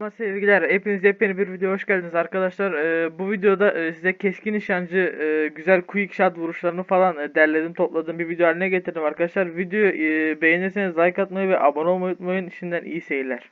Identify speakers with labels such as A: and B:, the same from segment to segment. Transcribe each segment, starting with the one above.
A: Merhaba Sevgiler, hepiniz yepyeni bir video hoş geldiniz arkadaşlar. Ee, bu videoda e, size keskin nişancı, e, güzel quick shot vuruşlarını falan e, derledim, topladım bir video haline getirdim arkadaşlar. Videoyu e, beğenirseniz like atmayı ve abone olmayı unutmayın. Şimdiden iyi seyirler.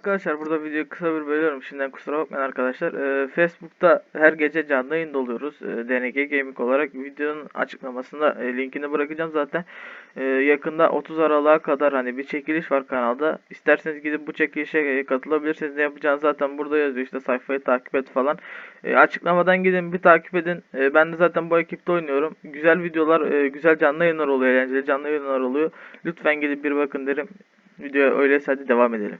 A: Arkadaşlar burada videoyu kısa bir bölüyorum. Şimdiden kusura bakmayın arkadaşlar. Ee, Facebook'ta her gece canlı yayında oluyoruz. Ee, DNG Gaming olarak videonun açıklamasında e, linkini bırakacağım zaten. Ee, yakında 30 Aralık'a kadar hani bir çekiliş var kanalda. İsterseniz gidip bu çekilişe e, katılabilirsiniz. Ne yapacağınız zaten burada yazıyor. İşte sayfayı takip et falan. Ee, açıklamadan gidin bir takip edin. Ee, ben de zaten bu ekipte oynuyorum. Güzel videolar, e, güzel canlı yayınlar oluyor. Eğlenceli canlı yayınlar oluyor. Lütfen gidip bir bakın derim. Videoya öyleyse hadi devam edelim.